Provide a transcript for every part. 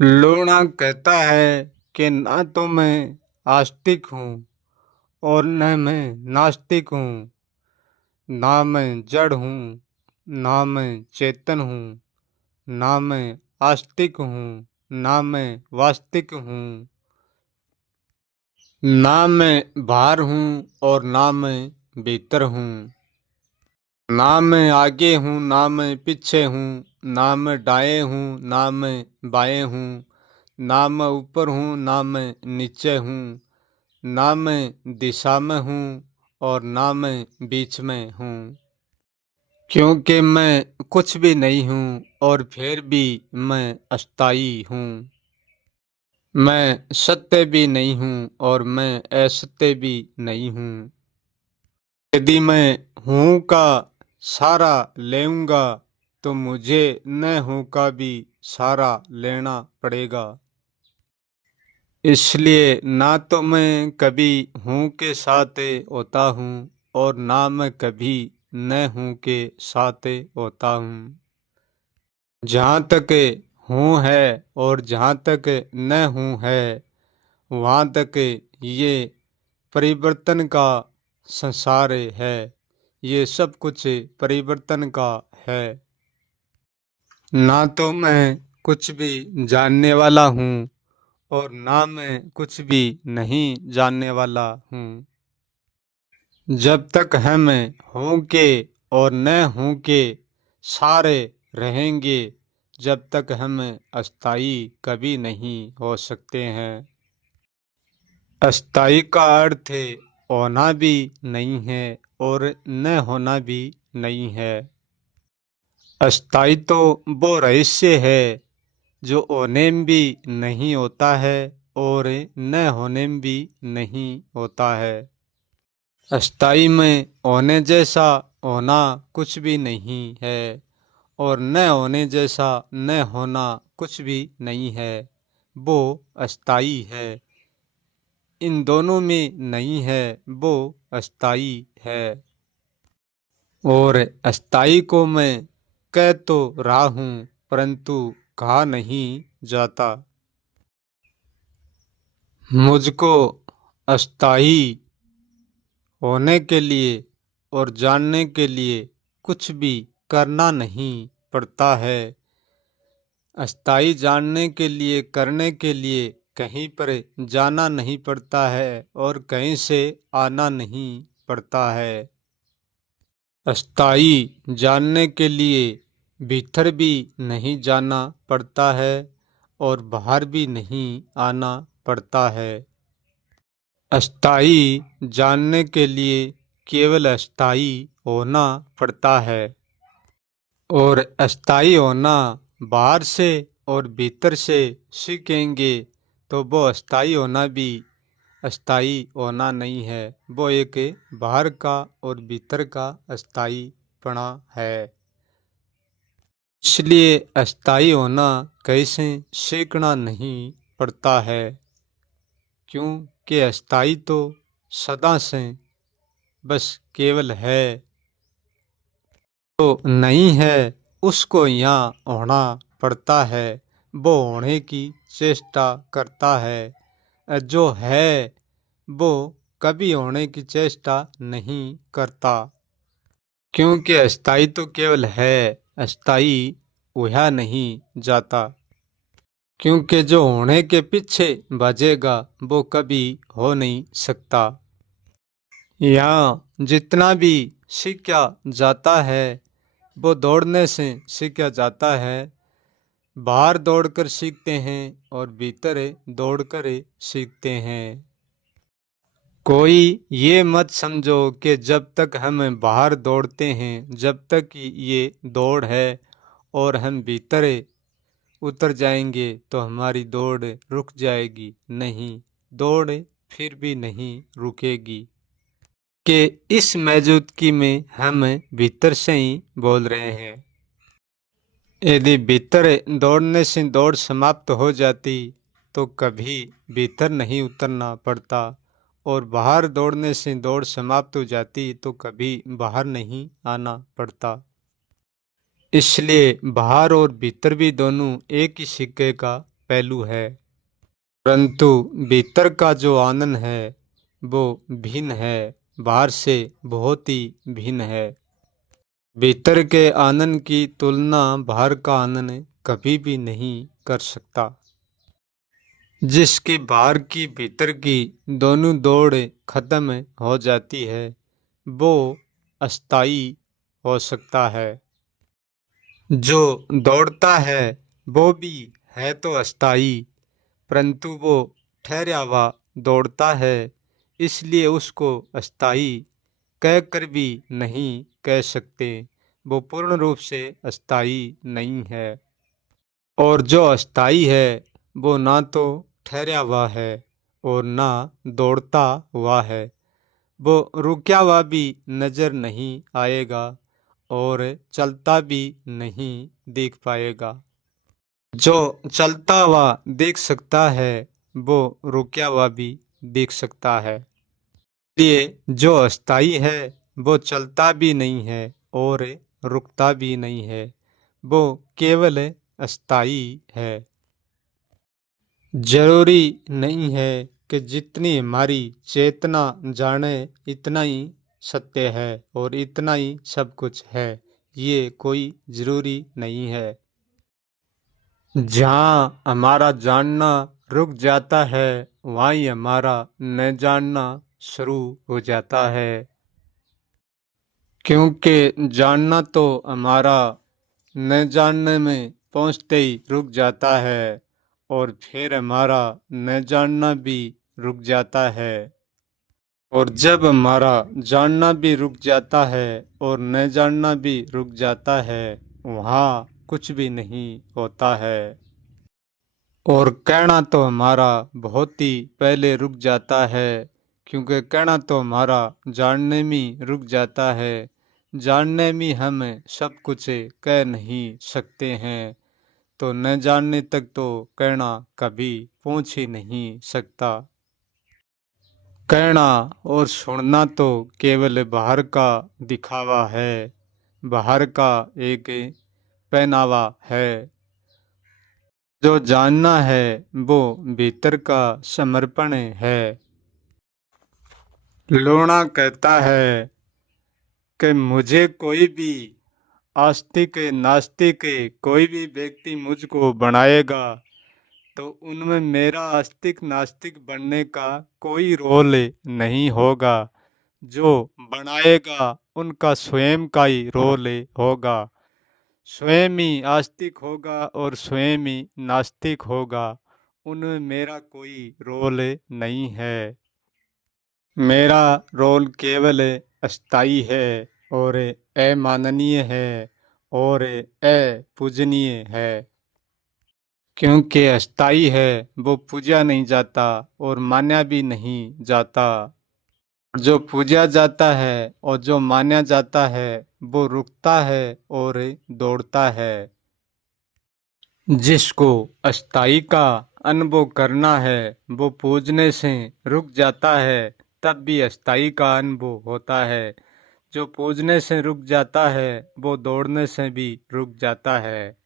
लूणा कहता है कि ना तो मैं आस्तिक हूँ और न मैं नास्तिक हूँ, ना मैं जड़ हूँ ना मैं चेतन हूँ, ना मैं आस्तिक हूँ ना मैं वास्तविक हूँ, ना मैं बाहर हूँ और ना मैं भीतर हूँ, ना मैं आगे हूँ ना मैं पीछे हूँ, ना मैं दाएं हूँ ना मैं बाएं हूँ, ना मैं ऊपर हूँ ना मैं नीचे हूँ, ना मैं दिशा में हूँ और ना मैं बीच में हूँ। क्योंकि मैं कुछ भी नहीं हूँ और फिर भी मैं अस्थायी हूँ। मैं सत्य भी नहीं हूँ और मैं असत्य भी नहीं हूँ। यदि मैं हूँ का सारा लेऊंगा तो मुझे न हूँ का भी सारा लेना पड़ेगा। इसलिए ना तो मैं कभी हूँ के साथ होता हूँ और ना मैं कभी न हूँ के साथ होता हूँ। जहाँ तक हूँ है और जहाँ तक न हूँ है, वहाँ तक ये परिवर्तन का संसार है। ये सब कुछ परिवर्तन का है। ना तो मैं कुछ भी जानने वाला हूँ और ना मैं कुछ भी नहीं जानने वाला हूँ। जब तक हम हों के और न हों के सारे रहेंगे, जब तक हम अस्थाई कभी नहीं हो सकते हैं। अस्थाई का अर्थ होना भी नहीं है और न होना भी नहीं है। अस्थाई तो वो रहस्य है जो होने में भी नहीं होता है और न होने में भी नहीं होता है। अस्थाई में होने जैसा होना कुछ भी नहीं है और न होने जैसा न होना कुछ भी नहीं है। वो अस्थाई है। इन दोनों में नहीं है, वो अस्थाई है। और अस्थाई को मैं कह तो रहा हूँ परंतु कहा नहीं जाता। मुझको अस्थाई होने के लिए और जानने के लिए कुछ भी करना नहीं पड़ता है। अस्थाई जानने के लिए करने के लिए कहीं पर जाना नहीं पड़ता है और कहीं से आना नहीं पड़ता है। अस्थाई जानने के लिए भीतर भी नहीं जाना पड़ता है और बाहर भी नहीं आना पड़ता है। अस्थाई जानने के लिए केवल अस्थाई होना पड़ता है और अस्थाई होना बाहर से और भीतर से सीखेंगे तो वो अस्थाई होना भी अस्थाई होना नहीं है, वो एक बाहर का और भीतर का अस्थाईपना है। इसलिए अस्थाई होना कैसे सीखना नहीं पड़ता है, क्योंकि अस्थाई तो सदा से बस केवल है तो नहीं है, उसको यहाँ होना पड़ता है। वो होने की चेष्टा करता है। जो है वो कभी होने की चेष्टा नहीं करता, क्योंकि अस्थाई तो केवल है, अस्थाई हुआ नहीं जाता। क्योंकि जो होने के पीछे भजेगा वो कभी हो नहीं सकता। यहाँ जितना भी सीखा जाता है वो दौड़ने से सीखा जाता है। बाहर दौड़कर सीखते हैं और भीतर दौड़कर सीखते हैं। कोई ये मत समझो कि जब तक हम बाहर दौड़ते हैं, जब तक ये दौड़ है और हम भीतर उतर जाएंगे तो हमारी दौड़ रुक जाएगी। नहीं, दौड़ फिर भी नहीं रुकेगी। कि इस मौजूदगी में हम भीतर से ही बोल रहे हैं। यदि भीतर दौड़ने से दौड़ समाप्त हो जाती तो कभी भीतर नहीं उतरना पड़ता और बाहर दौड़ने से दौड़ समाप्त हो जाती तो कभी बाहर नहीं आना पड़ता। इसलिए बाहर और भीतर भी दोनों एक ही सिक्के का पहलू है, परंतु भीतर का जो आनंद है वो भिन्न है, बाहर से बहुत ही भिन्न है। भीतर के आनंद की तुलना बाहर का आनंद कभी भी नहीं कर सकता। जिसकी बाहर की भीतर की दोनों दौड़ खत्म हो जाती है वो अस्थाई हो सकता है। जो दौड़ता है वो भी है तो अस्थाई, परंतु वो ठहरा हुआ दौड़ता है, इसलिए उसको अस्थाई कह कर भी नहीं कह सकते। वो पूर्ण रूप से अस्थाई नहीं है। और जो अस्थाई है वो ना तो ठहरा हुआ है और ना दौड़ता हुआ है। वो रुका हुआ भी नजर नहीं आएगा और चलता भी नहीं देख पाएगा। जो चलता हुआ देख सकता है वो रुका हुआ भी देख सकता है। इसलिए जो अस्थाई है वो चलता भी नहीं है और रुकता भी नहीं है, वो केवल अस्थाई है। जरूरी नहीं है कि जितनी हमारी चेतना जाने इतना ही सत्य है और इतना ही सब कुछ है, ये कोई जरूरी नहीं है। जहाँ हमारा जानना रुक जाता है वहाँ ही हमारा न जानना शुरू हो जाता है। क्योंकि जानना तो हमारा न जानने में पहुँचते ही रुक जाता है और फिर हमारा न जानना भी रुक जाता है। और जब हमारा जानना भी रुक जाता है और न जानना भी रुक जाता है वहाँ कुछ भी नहीं होता है। और कहना तो हमारा बहुत ही पहले रुक जाता है, क्योंकि कहना तो हमारा जानने में रुक जाता है। जानने में हम सब कुछ कह नहीं सकते हैं, तो न जानने तक तो कहना कभी पहुंच ही नहीं सकता। कहना और सुनना तो केवल बाहर का दिखावा है, बाहर का एक पहनावा है। जो जानना है वो भीतर का समर्पण है। लोना कहता है कि मुझे कोई भी आस्तिक नास्तिक कोई भी व्यक्ति मुझको बनाएगा तो उनमें मेरा आस्तिक नास्तिक बनने का कोई रोल नहीं होगा। जो बनाएगा उनका स्वयं का ही रोल होगा। स्वयं ही आस्तिक होगा और स्वयं ही नास्तिक होगा, उनमें मेरा कोई रोल नहीं है। मेरा रोल केवल अस्थाई है और अमाननीय है और अपूजनीय है। क्योंकि अस्थाई है वो पूजा नहीं जाता और मान्या भी नहीं जाता। जो पूजा जाता है और जो मान्या जाता है वो रुकता है और दौड़ता है। जिसको अस्थाई का अनुभव करना है वो पूजने से रुक जाता है, तब भी अस्थाई का अनुभव होता है। जो पूजने से रुक जाता है वो दौड़ने से भी रुक जाता है।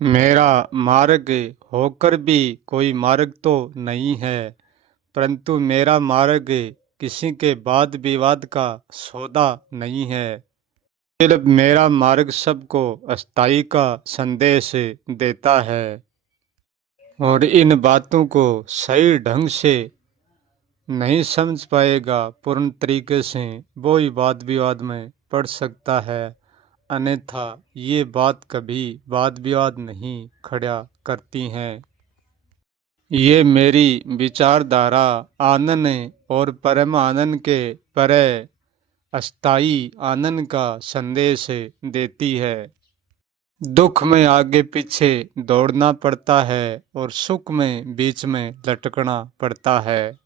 मेरा मार्ग होकर भी कोई मार्ग तो नहीं है, परंतु मेरा मार्ग किसी के वाद विवाद का सौदा नहीं है। सिर्फ मेरा मार्ग सबको अस्थाई का संदेश देता है और इन बातों को सही ढंग से नहीं समझ पाएगा पूर्ण तरीके से वो ही वाद विवाद में पड़ सकता है, अन्यथा ये बात कभी वाद विवाद नहीं खड़ा करती हैं। ये मेरी विचारधारा आनंद और परम आनंद के परे अस्थाई आनंद का संदेश देती है। दुख में आगे पीछे दौड़ना पड़ता है और सुख में बीच में लटकना पड़ता है।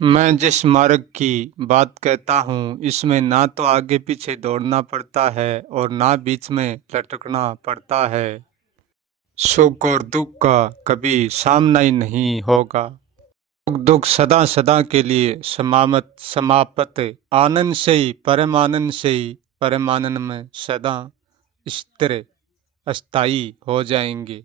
मैं जिस मार्ग की बात कहता हूँ इसमें ना तो आगे पीछे दौड़ना पड़ता है और ना बीच में लटकना पड़ता है। सुख और दुख का कभी सामना ही नहीं होगा। सुख दुख सदा सदा के लिए समाप्त आनंद से ही परम आनंद से ही परम आनंद में सदा स्थिर अस्थाई हो जाएंगे।